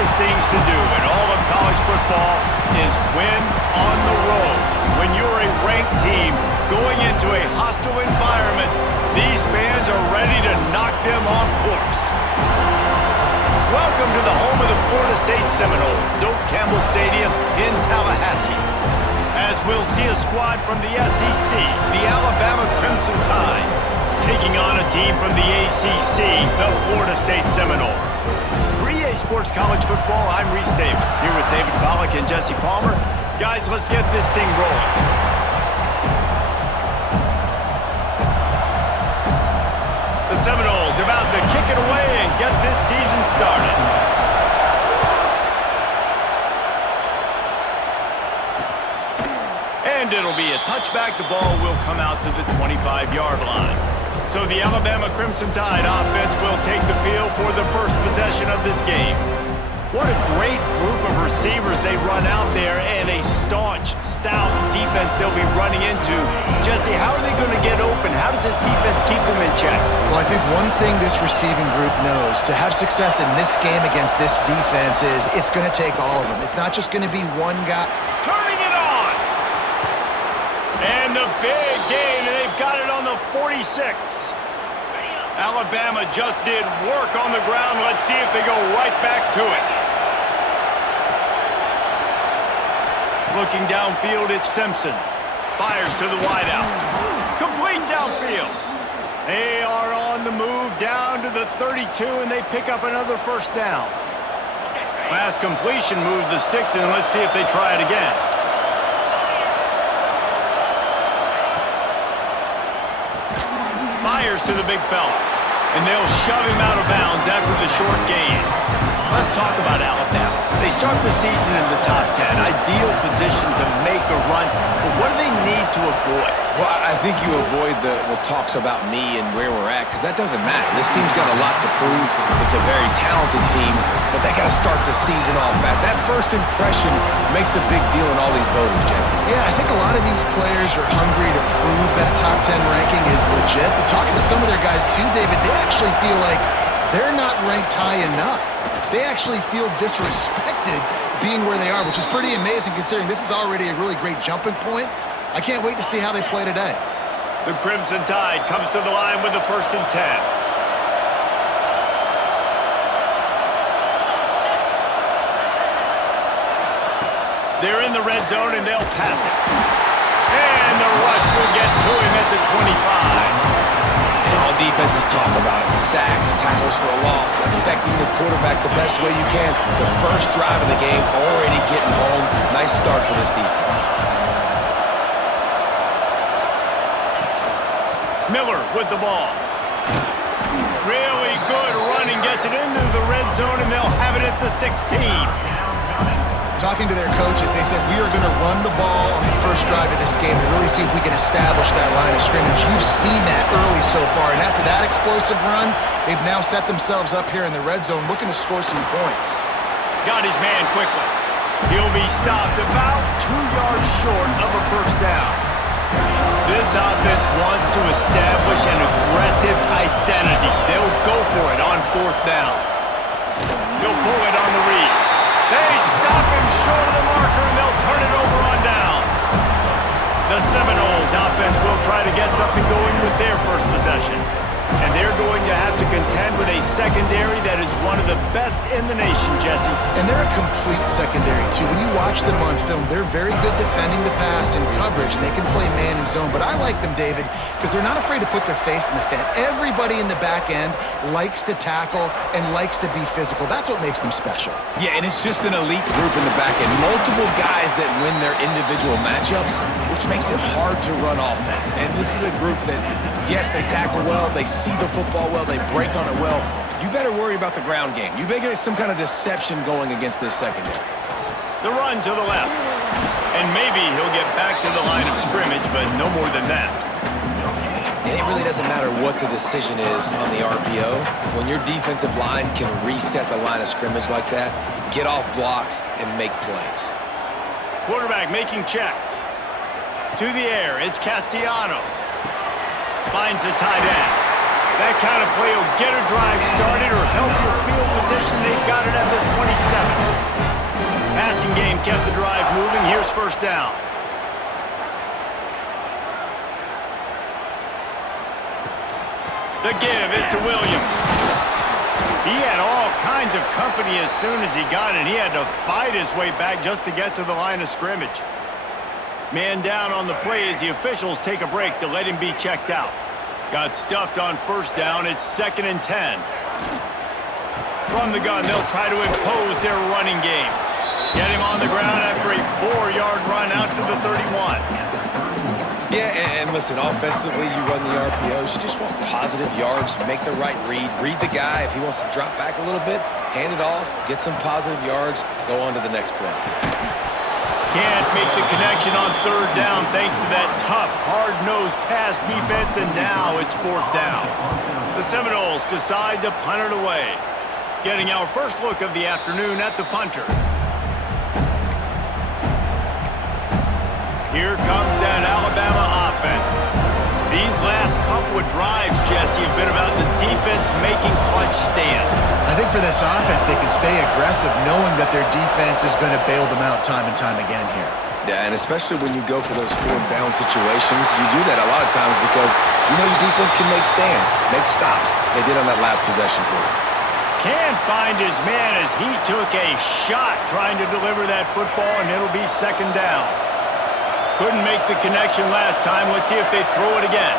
toughest things to do in all of college football is win on the road. When you're a ranked team going into a hostile environment, these fans are ready to knock them off course. Welcome to the home of the Florida State Seminoles, Doak Campbell Stadium in Tallahassee. As we'll see a squad from the SEC, the Alabama Crimson Tide, taking on a team from the ACC, the Florida State Seminoles. For EA Sports College Football, I'm Reese Davis, here with David Pollack and Jesse Palmer. Guys, let's get this thing rolling. The Seminoles about to kick it away and get this season started. And it'll be a touchback. The ball will come out to the 25-yard line. So the Alabama Crimson Tide offense will take the field for the first possession of this game. What a great group of receivers they run out there, and a staunch, stout defense they'll be running into. Jesse, how are they going to get open? How does this defense keep them in check? Well, I think one thing this receiving group knows, to have success in this game against this defense, is it's going to take all of them. It's not just going to be one guy. Turning it on! And the big gain, and they've got it on the 46. Alabama just did work on the ground. Let's see if they go right back to it. Looking downfield, it's Simpson. Fires to the wideout. Complete downfield. They are on the move down to the 32, and they pick up another first down. Last completion moved the sticks, and let's see if they try it again. Fires to the big fella, and they'll shove him out of bounds after the short gain. Let's talk about Alabama. They start the season in the top 10, ideal position to make a run, but what do they need to avoid? Well, I think you avoid the talks about me and where we're at, because that doesn't matter. This team's got a lot to prove. It's a very talented team, but they got to start the season off fast. That first impression makes a big deal in all these voters, Jesse. Yeah, I think a lot of these players are hungry to prove that top 10 ranking is legit. But talking to some of their guys too, David, they actually feel like they're not ranked high enough. They actually feel disrespected being where they are, which is pretty amazing considering this is already a really great jumping point. I can't wait to see how they play today. The Crimson Tide comes to the line with the 1st and 10. They're in the red zone, and they'll pass it. And the rush will get to him at the 25. And all defenses talk about it. Sacks, tackles for a loss, affecting the quarterback the best way you can. The first drive of the game, already getting home. Nice start for this defense. Miller with the ball. Really good running, gets it into the red zone, and they'll have it at the 16. Talking to their coaches, they said, we are going to run the ball on the first drive of this game and really see if we can establish that line of scrimmage. You've seen that early so far, and after that explosive run, they've now set themselves up here in the red zone looking to score some points. Got his man quickly. He'll be stopped about 2 yards short of a first down. This offense wants to establish an aggressive identity. They'll go for it on 4th down. They'll pull it on the read. They stop him short of the marker, and they'll turn it over on downs. The Seminoles offense will try to get something going with their first possession. And they're going to have to contend with a secondary that is one of the best in the nation, Jesse. And they're a complete secondary, too. When you watch them on film, they're very good defending the pass and coverage, and they can play man and zone. But I like them, David, because they're not afraid to put their face in the fan. Everybody in the back end likes to tackle and likes to be physical. That's what makes them special. Yeah, and it's just an elite group in the back end. Multiple guys that win their individual matchups, which makes it hard to run offense. And this is a group that, yes, they tackle well, they see the football well, they break on it well. You better worry about the ground game. You better get some kind of deception going against this secondary. The run to the left. And maybe he'll get back to the line of scrimmage, but no more than that. And it really doesn't matter what the decision is on the RPO. When your defensive line can reset the line of scrimmage like that, get off blocks and make plays. Quarterback making checks. To the air, it's Castellanos. Finds the tight end. That kind of play will get a drive started or help your field position. They've got it at the 27. and kept the drive moving. Here's first down. The give is to Williams. He had all kinds of company as soon as he got it. He had to fight his way back just to get to the line of scrimmage. Man down on the play as the officials take a break to let him be checked out. Got stuffed on first down. It's 2nd and 10. From the gun, they'll try to impose their running game. Get him on the ground after a 4-yard run out to the 31. Yeah, and listen, offensively, you run the RPOs. You just want positive yards, make the right read the guy. If he wants to drop back a little bit, hand it off, get some positive yards, go on to the next play. Can't make the connection on 3rd down thanks to that tough, hard-nosed pass defense, and now it's 4th down. The Seminoles decide to punt it away. Getting our first look of the afternoon at the punter. Here comes that Alabama offense. These last couple of drives, Jesse, have been about the defense making clutch stand. I think for this offense, they can stay aggressive knowing that their defense is going to bail them out time and time again here. Yeah, and especially when you go for those 4th down situations, you do that a lot of times because you know your defense can make stands, make stops. They did on that last possession for you. Can't find his man as he took a shot trying to deliver that football, and it'll be 2nd down. Couldn't make the connection last time. Let's see if they throw it again.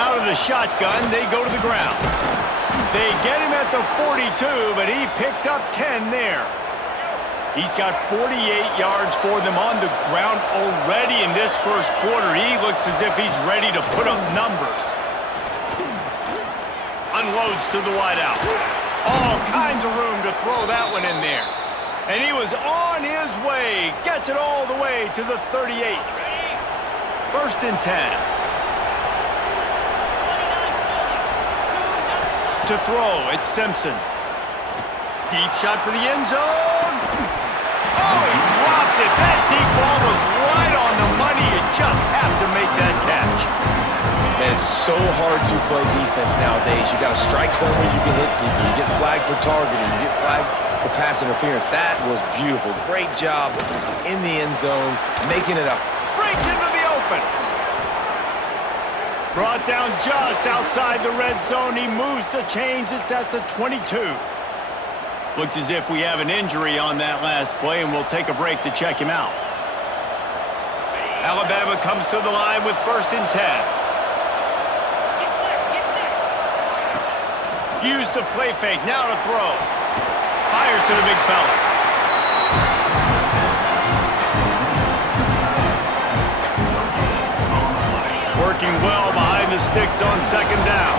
Out of the shotgun, they go to the ground. They get him at the 42, but he picked up 10 there. He's got 48 yards for them on the ground already in this first quarter. He looks as if he's ready to put up numbers. Unloads to the wideout. All kinds of room to throw that one in there. And he was on his way. Gets it all the way to the 38. 1st and 10. To throw, it's Simpson. Deep shot for the end zone. Oh, he dropped it. That deep ball was right on the money. You just have to make that catch. Man, it's so hard to play defense nowadays. You got a strike zone where you can hit people. You get flagged for targeting. You get flagged for pass interference. That was beautiful. Great job in the end zone, making it up. Breaks into the open. Brought down just outside the red zone. He moves the chains. It's at the 22. Looks as if we have an injury on that last play, and we'll take a break to check him out. Alabama comes to the line with 1st and 10. Use the play fake, now to throw. Fires to the big fella. Working well behind the sticks on 2nd down.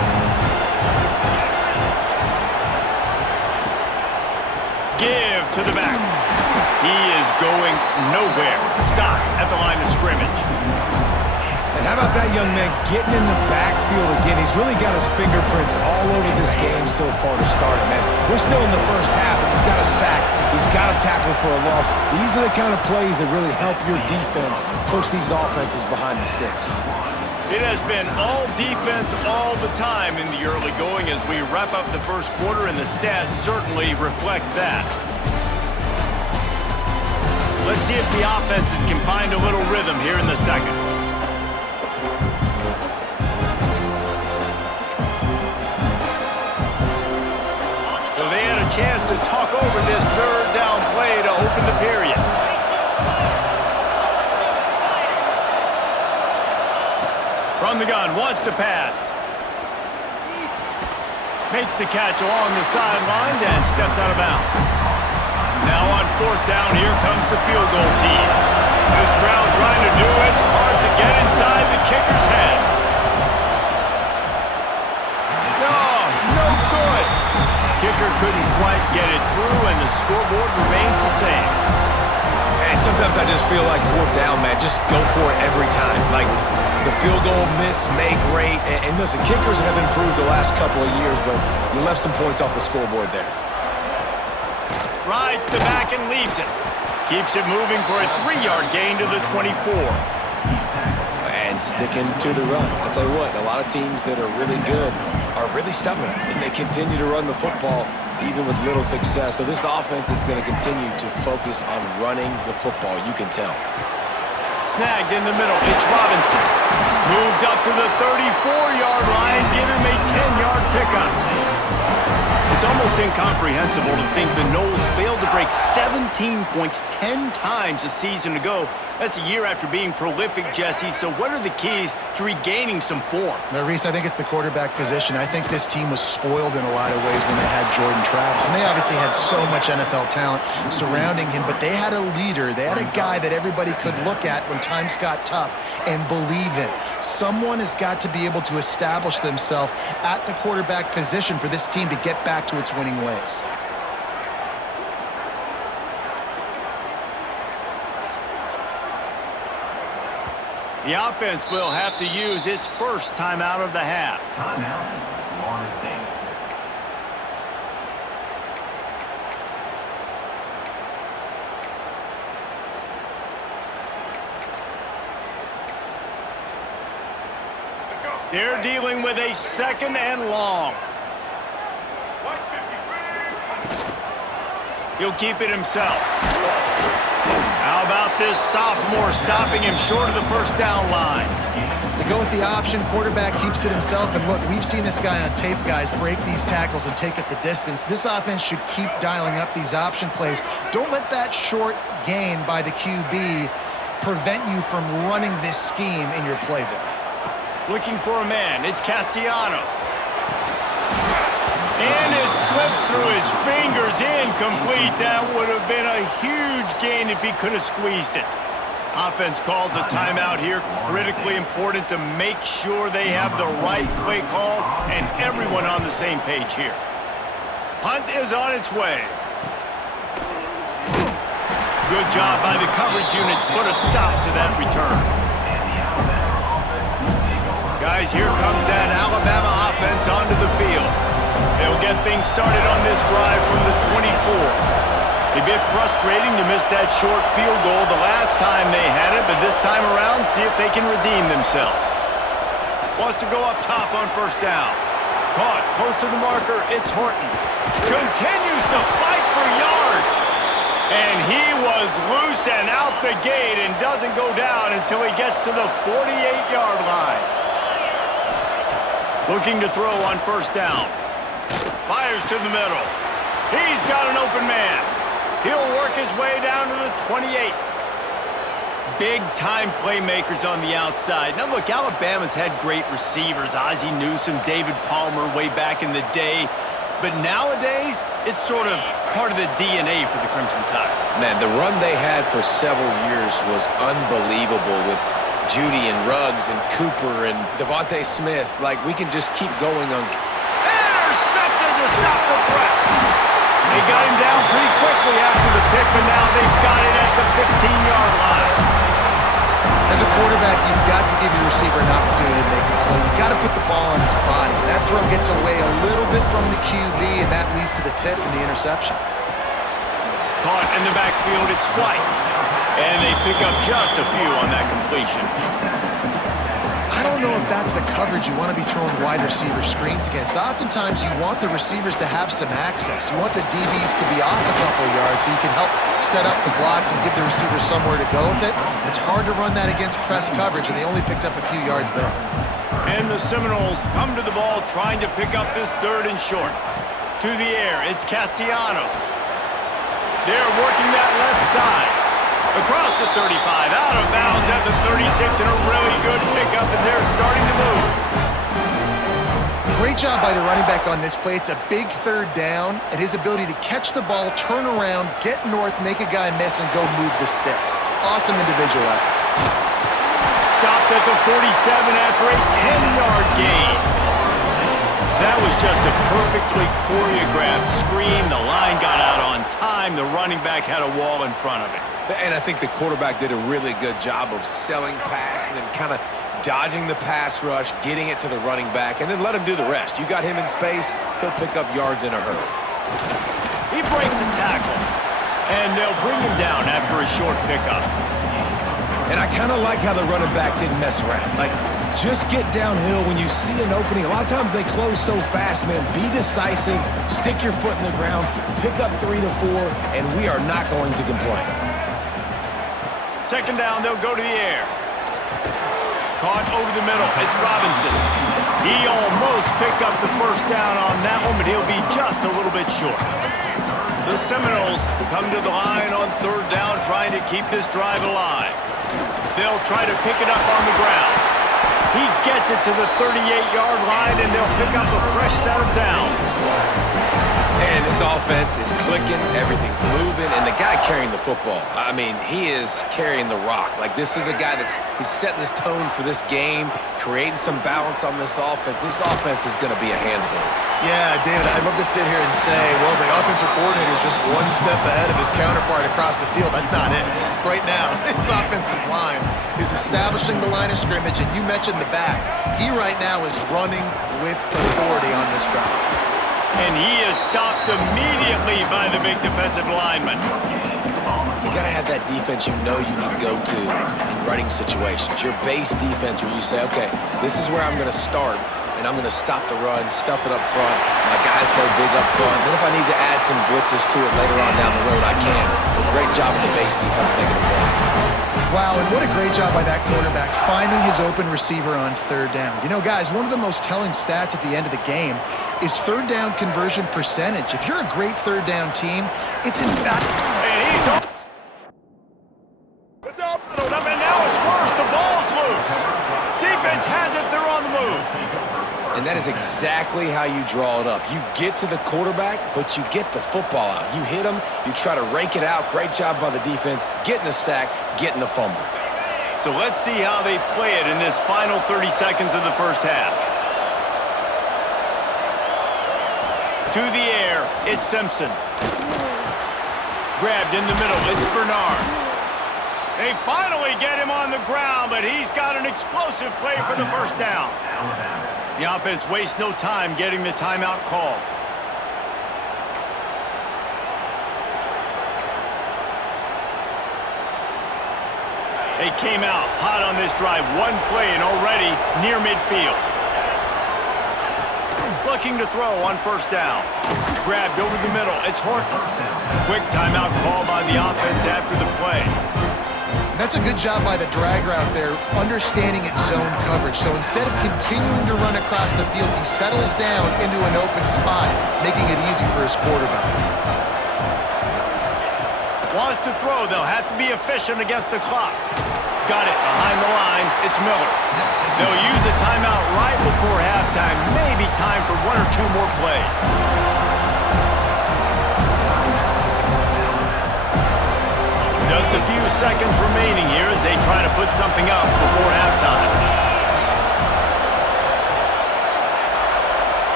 Give to the back. He is going nowhere. Stop at the line of scrimmage. And how about that young man getting in the backfield again? He's really got his fingerprints all over this game so far to start it, man. We're still in the first half, and he's got a sack. He's got a tackle for a loss. These are the kind of plays that really help your defense push these offenses behind the sticks. It has been all defense all the time in the early going as we wrap up the first quarter, and the stats certainly reflect that. Let's see if the offenses can find a little rhythm here in the second. So they had a chance to talk over this 3rd down play to open the period. From the gun, wants to pass. Makes the catch along the sidelines and steps out of bounds. Now on 4th down, here comes the field goal team. This crowd trying to do its part to get inside the kicker's head. No good. Kicker couldn't quite get it through, and the scoreboard remains the same. And sometimes I just feel like 4th down, man, just go for it every time. Like the field goal miss, make rate. And listen, kickers have improved the last couple of years, but you left some points off the scoreboard there. Rides the back and leaves it. Keeps it moving for a 3-yard gain to the 24. And sticking to the run. I'll tell you what, a lot of teams that are really good are really stubborn, and they continue to run the football even with little success. So this offense is going to continue to focus on running the football. You can tell. Snagged in the middle. It's Robinson. Moves up to the 34-yard line. Give him a 10-yard pickup. It's almost incomprehensible to think the Noles failed to break 17 points 10 times a season ago. That's a year after being prolific, Jesse. So what are the keys to regaining some form? Now, Reese, I think it's the quarterback position. I think this team was spoiled in a lot of ways when they had Jordan Travis. And they obviously had so much NFL talent surrounding him, but they had a leader. They had a guy that everybody could look at when times got tough and believe in. Someone has got to be able to establish themselves at the quarterback position for this team to get back to its winning ways. The offense will have to use its first timeout of the half. Timeout, Florida State. They're dealing with a second and long. He'll keep it himself. How about this sophomore stopping him short of the first down line? They go with the option. Quarterback keeps it himself. And look, we've seen this guy on tape, guys, break these tackles and take it the distance. This offense should keep dialing up these option plays. Don't let that short gain by the QB prevent you from running this scheme in your playbook. Looking for a man. It's Castellanos. And it slips through his fingers, incomplete. That would have been a huge gain if he could have squeezed it. Offense calls a timeout here. Critically important to make sure they have the right play call and everyone on the same page here. Punt is on its way. Good job by the coverage unit to put a stop to that return. Guys, here comes that Alabama offense onto the field. They'll get things started on this drive from the 24. A bit frustrating to miss that short field goal the last time they had it, but this time around, see if they can redeem themselves. Wants to go up top on first down. Caught close to the marker, it's Horton. Continues to fight for yards. And he was loose and out the gate and doesn't go down until he gets to the 48-yard line. Looking to throw on first down. Fires to the middle. He's got an open man. He'll work his way down to the 28. Big-time playmakers on the outside. Now, look, Alabama's had great receivers. Ozzie Newsome, David Palmer way back in the day. But nowadays, it's sort of part of the DNA for the Crimson Tide. Man, the run they had for several years was unbelievable with Judy and Ruggs and Cooper and Devontae Smith. Like, we can just keep going on. Intercepted to stop the threat. They got him down pretty quickly after the pick, but now they've got it at the 15-yard line. As a quarterback, you've got to give your receiver an opportunity to make a play. You've got to put the ball on his body. That throw gets away a little bit from the QB, and that leads to the tip and the interception. Caught in the backfield, it's White. And they pick up just a few on that completion. I don't know if that's the coverage you want to be throwing wide receiver screens against. Oftentimes, you want the receivers to have some access. You want the DBs to be off a couple yards so you can help set up the blocks and give the receivers somewhere to go with it. It's hard to run that against press coverage, and they only picked up a few yards there. And the Seminoles come to the ball trying to pick up this third and short. To the air, it's Castellanos. They're working that left side. Across the 35, out of bounds at the 36, and a really good pickup as they're starting to move. Great job by the running back on this play. It's a big third down, and his ability to catch the ball, turn around, get north, make a guy miss, and go move the sticks. Awesome individual effort. Stopped at the 47 after a 10-yard gain. That was just a perfectly choreographed screen. The line got out on time. The running back had a wall in front of it. And I think the quarterback did a really good job of selling pass and then kind of dodging the pass rush, getting it to the running back, and then let him do the rest. You got him in space, he'll pick up yards in a hurry. He breaks a tackle, and they'll bring him down after a short pickup. And I kind of like how the running back didn't mess around. Like, Just get downhill when you see an opening. A lot of times they close so fast, man. Be decisive, stick your foot in the ground, pick up 3 to 4, and we are not going to complain. Second down, they'll go to the air. Caught over the middle. It's Robinson. He almost picked up the first down on that one, but he'll be just a little bit short. The Seminoles come to the line on third down, trying to keep this drive alive. They'll try to pick it up on the ground. He gets it to the 38-yard line, and they'll pick up a fresh set of downs. And this offense is clicking, everything's moving, and the guy carrying the football, I mean, he is carrying the rock. Like, this is a guy he's setting this tone for this game, creating some balance on this offense. This offense is going to be a handful. Yeah, David, I'd love to sit here and say, well, the offensive coordinator is just one step ahead of his counterpart across the field. That's not it. Right now, his offensive line is establishing the line of scrimmage, and you mentioned the back. He right now is running with authority on this drive. And he is stopped immediately by the big defensive lineman. You got to have that defense you know you can go to in running situations. Your base defense where you say, okay, this is where I'm going to start, and I'm going to stop the run, stuff it up front. My guys play big up front. Then if I need to add some blitzes to it later on down the road, I can. But great job in the base defense making a play. Wow, and what a great job by that quarterback finding his open receiver on third down. You know, guys, one of the most telling stats at the end of the game is third down conversion percentage. If you're a great third down team, it's in fact... And he's up. And now it's worse. The ball's loose. Defense has it. They're on the move. And that is exactly how you draw it up. You get to the quarterback, but you get the football out. You hit him, you try to rake it out. Great job by the defense, getting the sack, getting the fumble. So let's see how they play it in this final 30 seconds of the first half. To the air, it's Simpson. Grabbed in the middle, it's Bernard. They finally get him on the ground, but he's got an explosive play for the first down. The offense wastes no time getting the timeout called. They came out hot on this drive. One play and already near midfield. Looking to throw on first down. Grabbed over the middle. It's Horton. Quick timeout call by the offense after the play. That's a good job by the drag route there, understanding its zone coverage. So instead of continuing to run across the field, he settles down into an open spot, making it easy for his quarterback. Wants to throw. They'll have to be efficient against the clock. Got it behind the line. It's Miller. They'll use a timeout right before halftime. Maybe time for one or two more plays. Just a few seconds remaining here as they try to put something up before halftime.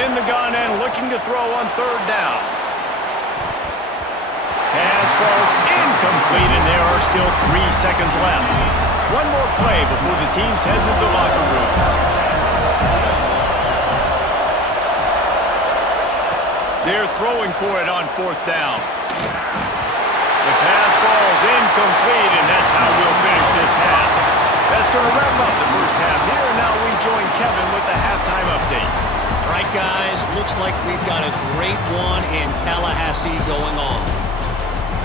In the gun and looking to throw on third down. Pass falls incomplete, and there are still 3 seconds left. One more play before the teams head to the locker rooms. They're throwing for it on fourth down. The pass falls incomplete, and that's how we'll finish this half. That's going to wrap up the first half here, and now we join Kevin with the halftime update. All right, guys, looks like we've got a great one in Tallahassee going on.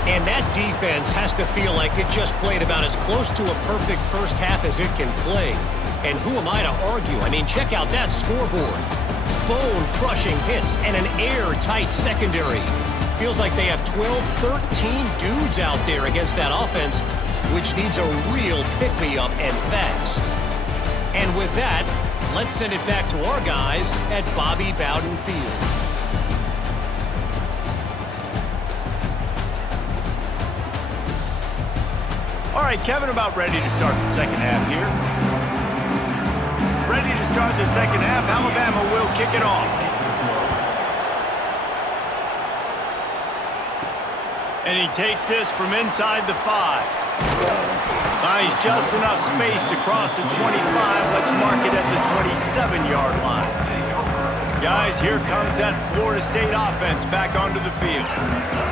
And that defense has to feel like it just played about as close to a perfect first half as it can play. And who am I to argue? I mean, check out that scoreboard. Bone-crushing hits and an airtight secondary. Feels like they have 12, 13 dudes out there against that offense, which needs a real pick-me-up and fast. And with that, let's send it back to our guys at Bobby Bowden Field. All right, Kevin, about ready to start the second half here. Ready to start the second half. Alabama will kick it off. And he takes this from inside the 5. Buys just enough space to cross the 25. Let's mark it at the 27-yard line. Guys, here comes that Florida State offense back onto the field.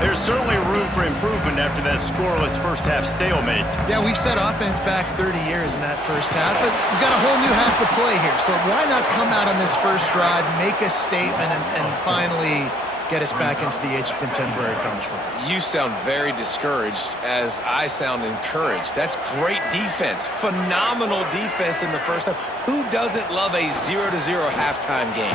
There's certainly room for improvement after that scoreless first-half stalemate. Yeah, we've set offense back 30 years in that first half, but we've got a whole new half to play here. So why not come out on this first drive, make a statement, and finally get us back into the age of contemporary college football? You sound very discouraged as I sound encouraged. That's great defense. Phenomenal defense in the first half. Who doesn't love a 0-0 halftime game?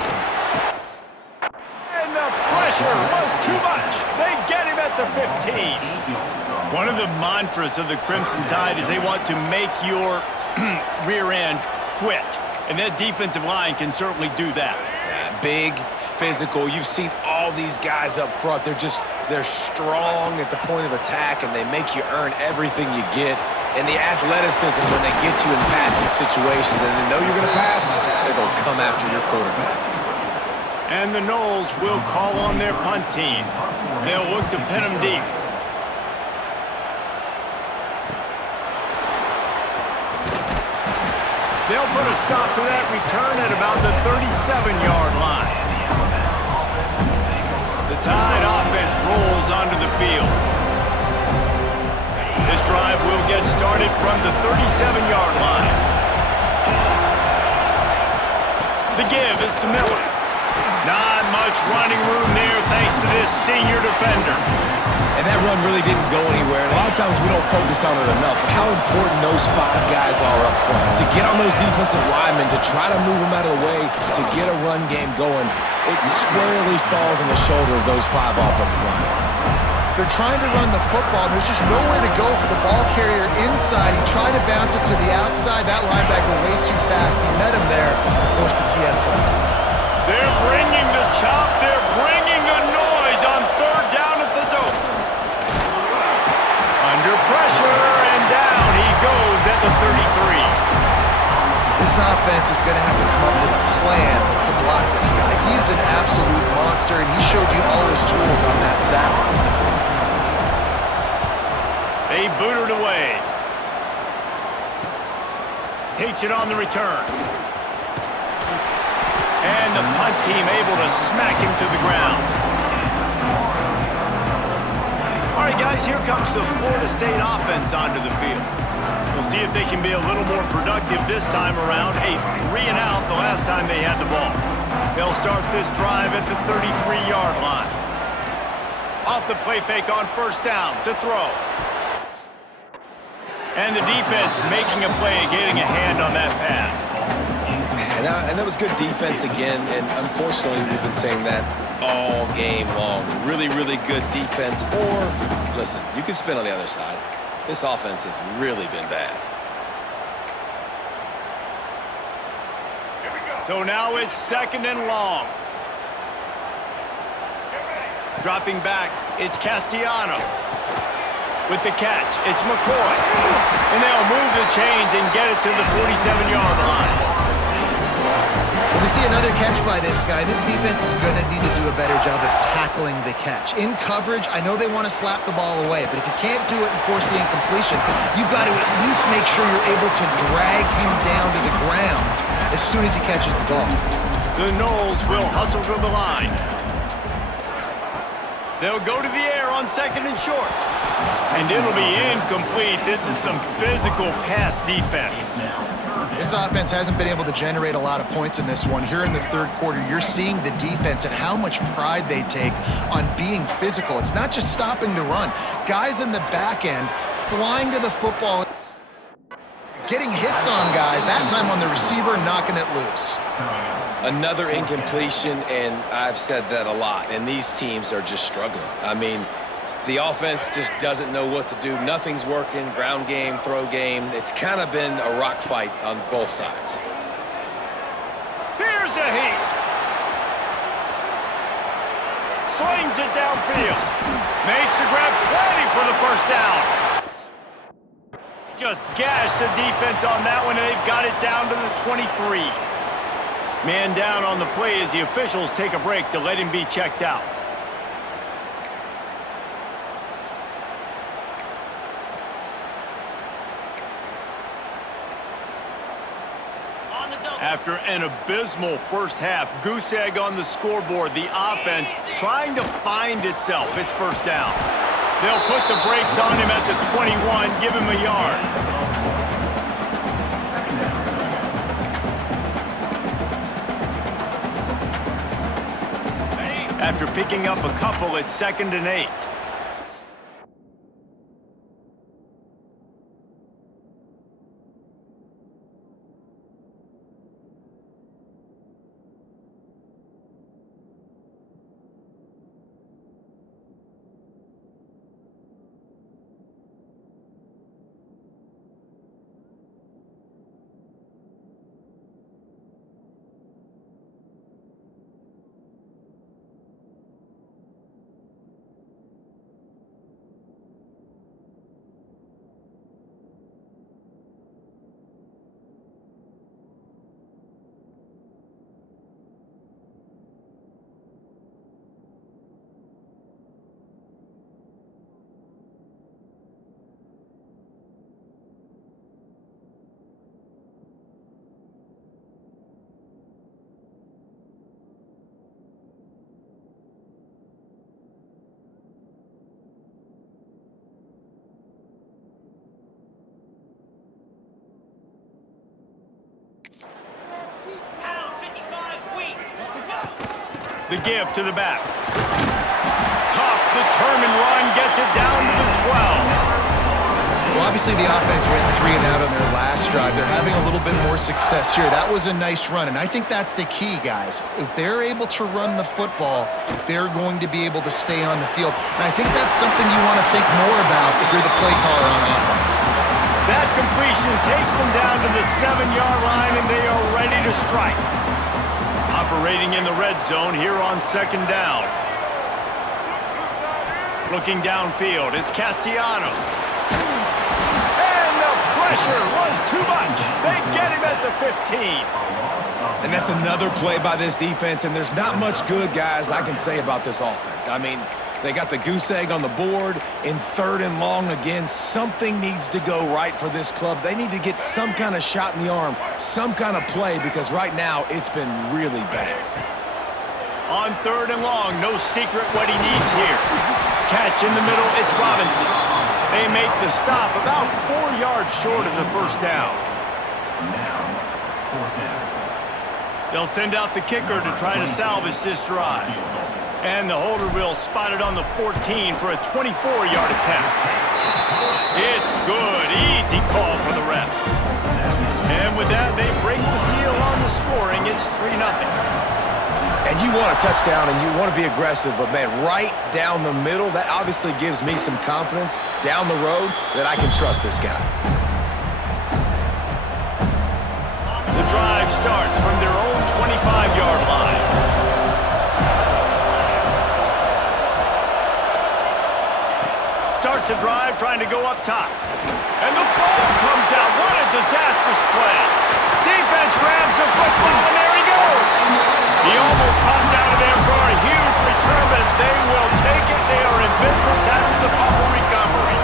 And the pressure was too much. They get him at the 15. One of the mantras of the Crimson Tide is they want to make your rear end quit. And that defensive line can certainly do that. Big, physical. You've seen all these guys up front. They're strong at the point of attack, and they make you earn everything you get. And the athleticism when they get you in passing situations and they know you're going to pass, they're going to come after your quarterback. And the Noles will call on their punt team. They'll look to pin them deep. They'll put a stop to that return at about the 37-yard line. The Tide offense rolls onto the field. This drive will get started from the 37-yard line. The give is to Miller. Not much running room there thanks to this senior defender. And that run really didn't go anywhere. And a lot of times we don't focus on it enough. How important those 5 guys are up front. To get on those defensive linemen, to try to move them out of the way, to get a run game going, it squarely falls on the shoulder of those 5 offensive linemen. They're trying to run the football. There's just nowhere to go for the ball carrier inside. He tried to bounce it to the outside. That linebacker way too fast. He met him there and forced the TFL. They're bringing the chop. They're bringing the noise on third down at the dope. Under pressure, and down he goes at the 33. This offense is going to have to come up with a plan to block this guy. He is an absolute monster, and he showed you all his tools on that sack. They boot it away. Takes it on the return. And the punt team able to smack him to the ground. All right, guys, here comes the Florida State offense onto the field. We'll see if they can be a little more productive this time around. A 3-and-out the last time they had the ball. They'll start this drive at the 33-yard line. Off the play fake on first down to throw. And the defense making a play, getting a hand on that pass. And that was good defense again, and unfortunately we've been saying that all game long. Really, really good defense, or, listen, you can spin on the other side. This offense has really been bad. So now it's 2nd and long. Dropping back, it's Castellanos. With the catch, it's McCoy. And they'll move the chains and get it to the 47-yard line. When we see another catch by this guy, this defense is going to need to do a better job of tackling the catch. In coverage, I know they want to slap the ball away, but if you can't do it and force the incompletion, you've got to at least make sure you're able to drag him down to the ground as soon as he catches the ball. The Noles will hustle to the line. They'll go to the air on 2nd and short. And it'll be incomplete. This is some physical pass defense. This offense hasn't been able to generate a lot of points in this one. Here in the third quarter, you're seeing the defense and how much pride they take on being physical. It's not just stopping the run. Guys in the back end flying to the football, getting hits on guys, that time on the receiver, knocking it loose. Another incompletion, and I've said that a lot, and these teams are just struggling. I mean, the offense just doesn't know what to do. Nothing's working, ground game, throw game. It's kind of been a rock fight on both sides. Here's a heat. Slings it downfield. Makes the grab, plenty for the first down. Just gashed the defense on that one, and they've got it down to the 23. Man down on the play as the officials take a break to let him be checked out. After an abysmal first half, goose egg on the scoreboard, the offense trying to find itself. It's first down. They'll put the brakes on him at the 21, give him a yard. After picking up a couple, it's 2nd and 8. The give to the back. Tough, determined run, gets it down to the 12. Well, obviously the offense went 3 and out on their last drive. They're having a little bit more success here. That was a nice run, and I think that's the key, guys. If they're able to run the football, they're going to be able to stay on the field. And I think that's something you want to think more about if you're the play caller on offense. That completion takes them down to the 7-yard line, and they are ready to strike. Operating in the red zone here on 2nd down. Looking downfield, it's Castellanos. And the pressure was too much. They get him at the 15. And that's another play by this defense, and there's not much good, guys, I can say about this offense. I mean, they got the goose egg on the board. In 3rd and long again, something needs to go right for this club. They need to get some kind of shot in the arm, some kind of play, because right now it's been really bad. On 3rd and long, no secret what he needs here. Catch in the middle, it's Robinson. They make the stop about 4 yards short of the first down. They'll send out the kicker to try to salvage this drive. And the holder will spot it on the 14 for a 24-yard attempt. It's good. Easy call for the refs. And with that, they break the seal on the scoring. It's 3-0. And you want a touchdown and you want to be aggressive, but, man, right down the middle, that obviously gives me some confidence down the road that I can trust this guy. The drive starts from their own 25-yard line. Starts a drive trying to go up top. And the ball comes out. What a disastrous play. Defense grabs the football, and there he goes. He almost popped out of there for a huge return, but they will take it. They are in business after the fumble recovery.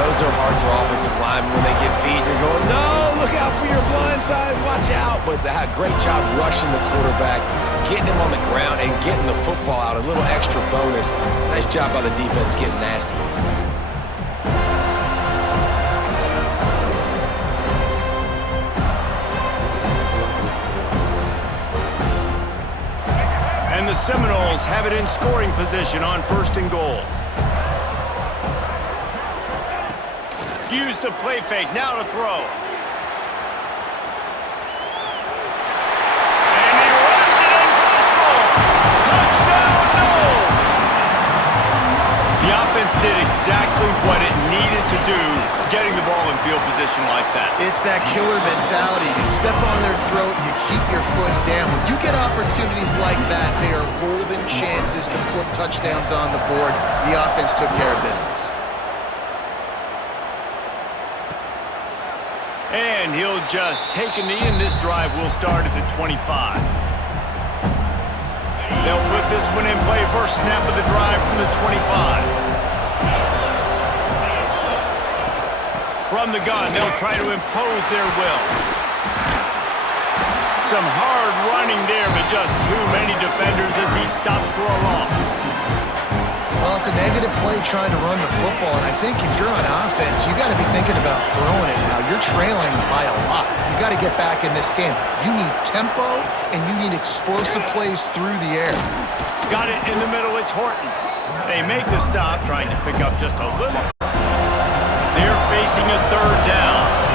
Those are hard for offensive linemen when they get beat. You're going, no, look out for your blind side. Watch out. But they had a great job rushing the quarterback, getting him on the ground, and getting the football out. A little extra bonus. Nice job by the defense getting nasty. And the Seminoles have it in scoring position on 1st and goal. Use the play fake, now to throw. And he runs it in for the score. Touchdown, Noles! The offense did exactly what it needed to do, getting the ball in field position like that. It's that killer mentality. You step on their throat, you keep your foot down. When you get opportunities like that, they are golden chances to put touchdowns on the board. The offense took care of business. And he'll just take a knee, and this drive will start at the 25. They'll put this one in play. First snap of the drive from the 25. From the gun, they'll try to impose their will. Some hard running there, but just too many defenders as he stopped for a loss. Well, it's a negative play trying to run the football, and I think if you're on offense, you got to be thinking about throwing it now. You're trailing by a lot. You got to get back in this game. You need tempo, and you need explosive plays through the air. Got it in the middle. It's Horton. They make the stop, trying to pick up just a little. They're facing a third down.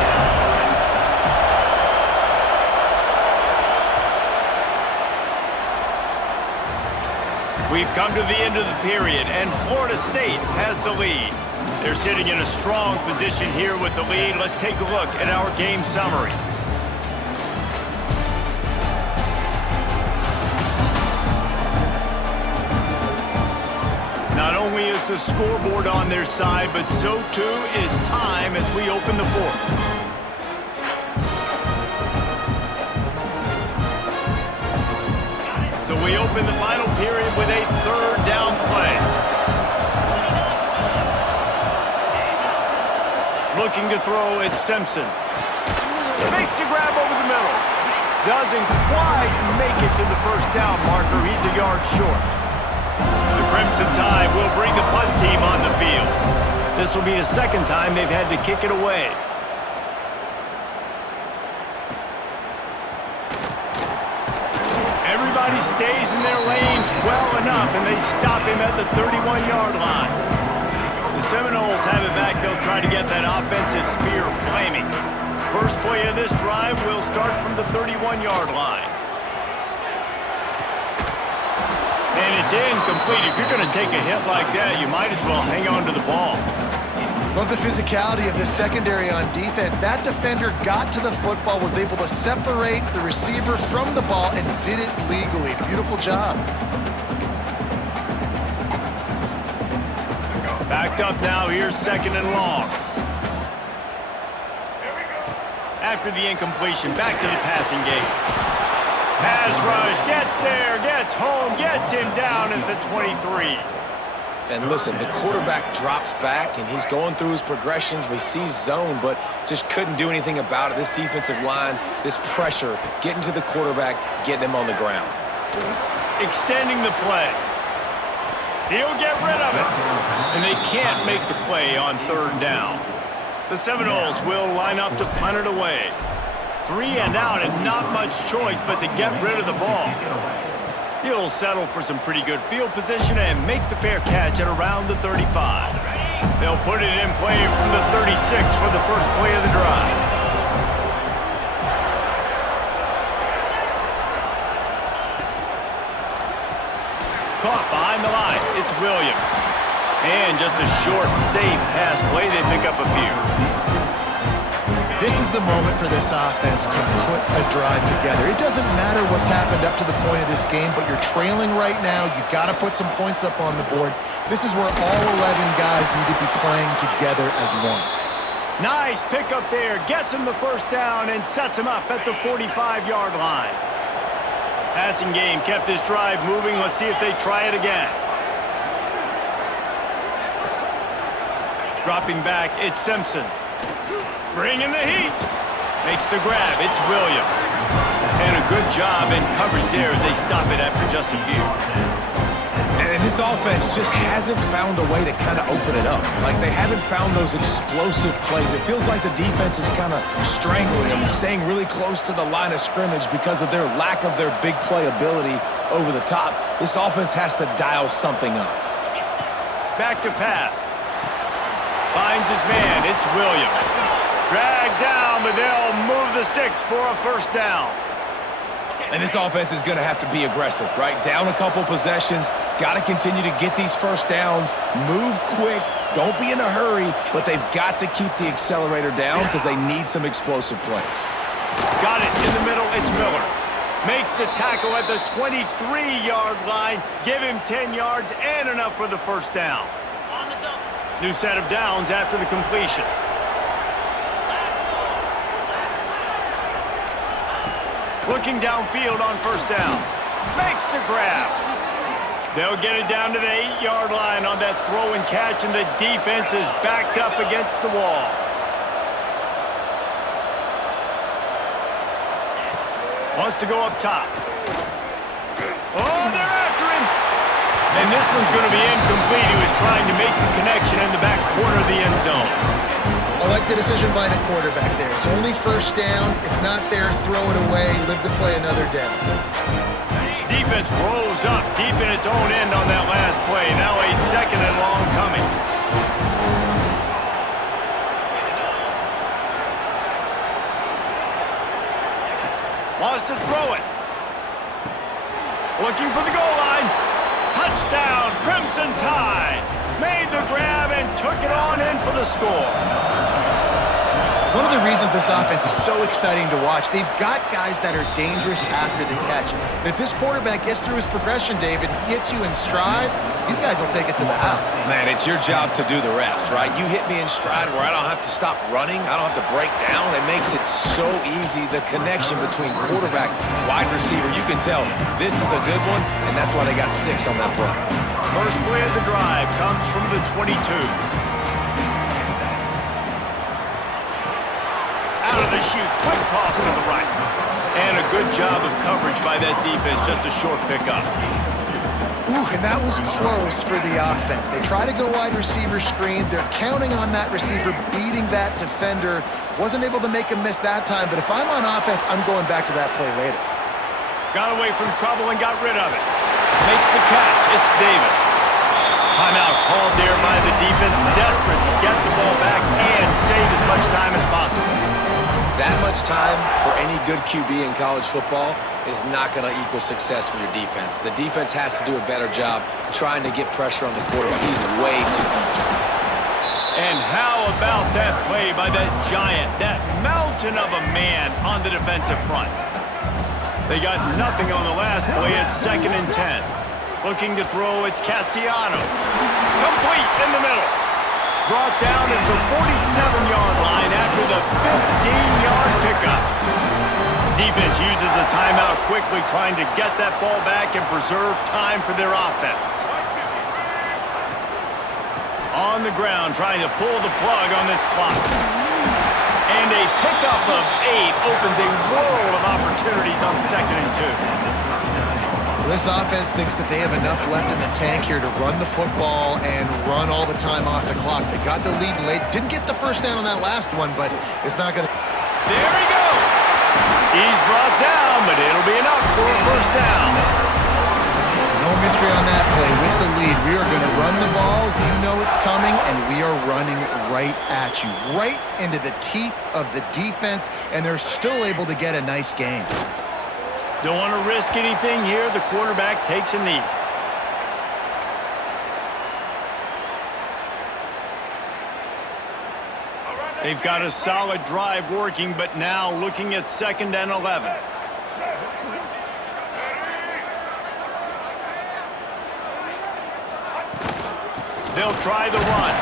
We've come to the end of the period, and Florida State has the lead. They're sitting in a strong position here with the lead. Let's take a look at our game summary. Not only is the scoreboard on their side, but so too is time as we open the fourth. So we open the final period with a third down play. Looking to throw, it's Simpson. Makes the grab over the middle. Doesn't quite make it to the first down marker. He's a yard short. The Crimson Tide will bring the punt team on the field. This will be the second time they've had to kick it away. Everybody stays in their lanes well enough, and they stop him at the 31-yard line. The Seminoles have it back. They'll try to get that offensive spear flaming. First play of this drive will start from the 31-yard line. And it's incomplete. If you're going to take a hit like that, you might as well hang on to the ball. Love the physicality of this secondary on defense. That defender got to the football, was able to separate the receiver from the ball, and did it legally. Beautiful job. Backed up now. Here's second and long. After the incompletion, back to the passing game. Pass rush, gets there, gets home, gets him down at the 23. And listen, the quarterback drops back, and he's going through his progressions. We see zone, but just couldn't do anything about it. This defensive line, this pressure, getting to the quarterback, getting him on the ground. Extending the play. He'll get rid of it. And they can't make the play on third down. The Seminoles will line up to punt it away. 3 and out, and not much choice but to get rid of the ball. He'll settle for some pretty good field position and make the fair catch at around the 35. They'll put it in play from the 36 for the first play of the drive. Caught behind the line. It's Williams. And just a short, safe pass play. They pick up a few. This is the moment for this offense to put a drive together. It doesn't matter what's happened up to the point of this game, but you're trailing right now. You've got to put some points up on the board. This is where all 11 guys need to be playing together as one. Nice pick up there. Gets him the first down and sets him up at the 45-yard line. Passing game kept this drive moving. Let's see if they try it again. Dropping back, it's Simpson. Bringing the heat. Makes the grab. It's Williams. And a good job in coverage there as they stop it after just a few. And this offense just hasn't found a way to kind of open it up. Like, they haven't found those explosive plays. It feels like the defense is kind of strangling them and staying really close to the line of scrimmage because of their lack of their big play ability over the top. This offense has to dial something up. Back to pass. Finds his man. It's Williams. Dragged down, but they'll move the sticks for a first down. And this offense is going to have to be aggressive, right? Down a couple possessions, got to continue to get these first downs, move quick, don't be in a hurry, but they've got to keep the accelerator down because they need some explosive plays. Got it in the middle, it's Miller. Makes the tackle at the 23-yard line, give him 10 yards and enough for the first down. New set of downs after the completion. Looking downfield on first down. Makes the grab. They'll get it down to the 8-yard line on that throw and catch, and the defense is backed up against the wall. Wants to go up top. Oh, they're after him. And this one's going to be incomplete. He was trying to make the connection in the back corner of the end zone. I like the decision by the quarterback there. It's only first down. It's not there. Throw it away. Live to play another day. Defense rolls up deep in its own end on that last play. Now a second and long coming. Wants to throw it. Looking for the goal line. Touchdown, Crimson Tide. Made the grab and took it on in for the score. One of the reasons this offense is so exciting to watch, they've got guys that are dangerous after the catch. And if this quarterback gets through his progression, David, hits you in stride, these guys will take it to the house. Man, it's your job to do the rest, right? You hit me in stride where I don't have to stop running. I don't have to break down. It makes it so easy, the connection between quarterback, wide receiver. You can tell this is a good one, and that's why they got 6 on that play. First play of the drive comes from the 22. Out of the chute, quick toss to the right. And a good job of coverage by that defense, just a short pickup. Ooh, and that was close for the offense. They try to go wide receiver screen. They're counting on that receiver beating that defender. Wasn't able to make him miss that time, but if I'm on offense, I'm going back to that play later. Got away from trouble and got rid of it. Makes the catch. It's Davis. Timeout called there by the defense, desperate to get the ball back and save as much time as possible. That much time for any good QB in college football is not going to equal success for your defense. The defense has to do a better job trying to get pressure on the quarterback. He's way too deep. And how about that play by that giant, that mountain of a man on the defensive front? They got nothing on the last play. It's 2nd and 10. Looking to throw, it's Castellanos. Complete in the middle. Brought down at the 47-yard line after the 15-yard pickup. Defense uses a timeout quickly, trying to get that ball back and preserve time for their offense. On the ground, trying to pull the plug on this clock. And a pickup of 8 opens a world of opportunities on 2nd and 2. This offense thinks that they have enough left in the tank here to run the football and run all the time off the clock. They got the lead late. Didn't get the first down on that last one, but it's not going to... There he goes. He's brought down, but it'll be enough for a first down. No mystery on that play. With the lead, we are going to run the ball. You know it's coming, and we are running right at you, right into the teeth of the defense, and they're still able to get a nice game. Don't want to risk anything here. The quarterback takes a knee. They've got a solid drive working, but now looking at 2nd and 11. They'll try the run.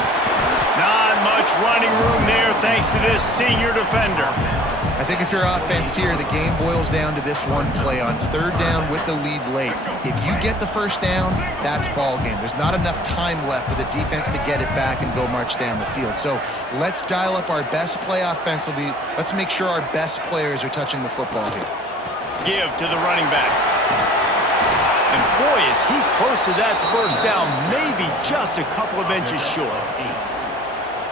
Not much running room there thanks to this senior defender. I think if you're offense here, the game boils down to this one play on 3rd down with the lead late. If you get the first down, that's ball game. There's not enough time left for the defense to get it back and go march down the field. So let's dial up our best play offensively. Let's make sure our best players are touching the football here. Give to the running back. And boy, is he close to that first down, maybe just a couple of inches short.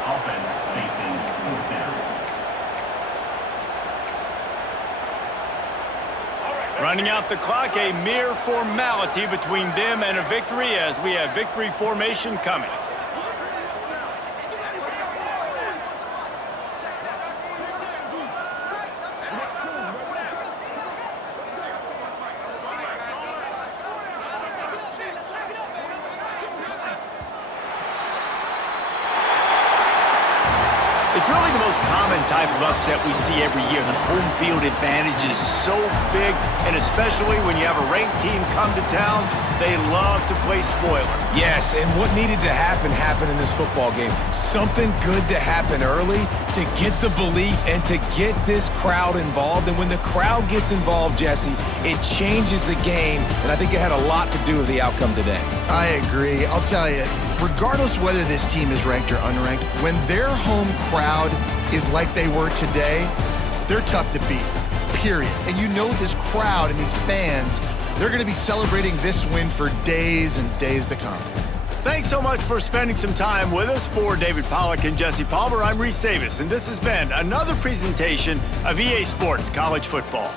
Offense facing 4th down. Running out the clock, a mere formality between them and a victory as we have victory formation coming. It's really the most common type of upset we see every year. The home field advantage is so big, and especially when you have a ranked team come to town, they love to play spoiler. Yes, and what needed to happen happened in this football game. Something good to happen early to get the belief and to get this crowd involved. And when the crowd gets involved, Jesse, it changes the game, and I think it had a lot to do with the outcome today. I agree. I'll tell you, regardless whether this team is ranked or unranked, when their home crowd is like they were today, they're tough to beat. period. And you know this crowd and these fans, they're going to be celebrating this win for days and days to come. Thanks so much for spending some time with us. For David Pollack and Jesse Palmer, I'm Reese Davis, and this has been another presentation of EA Sports College Football.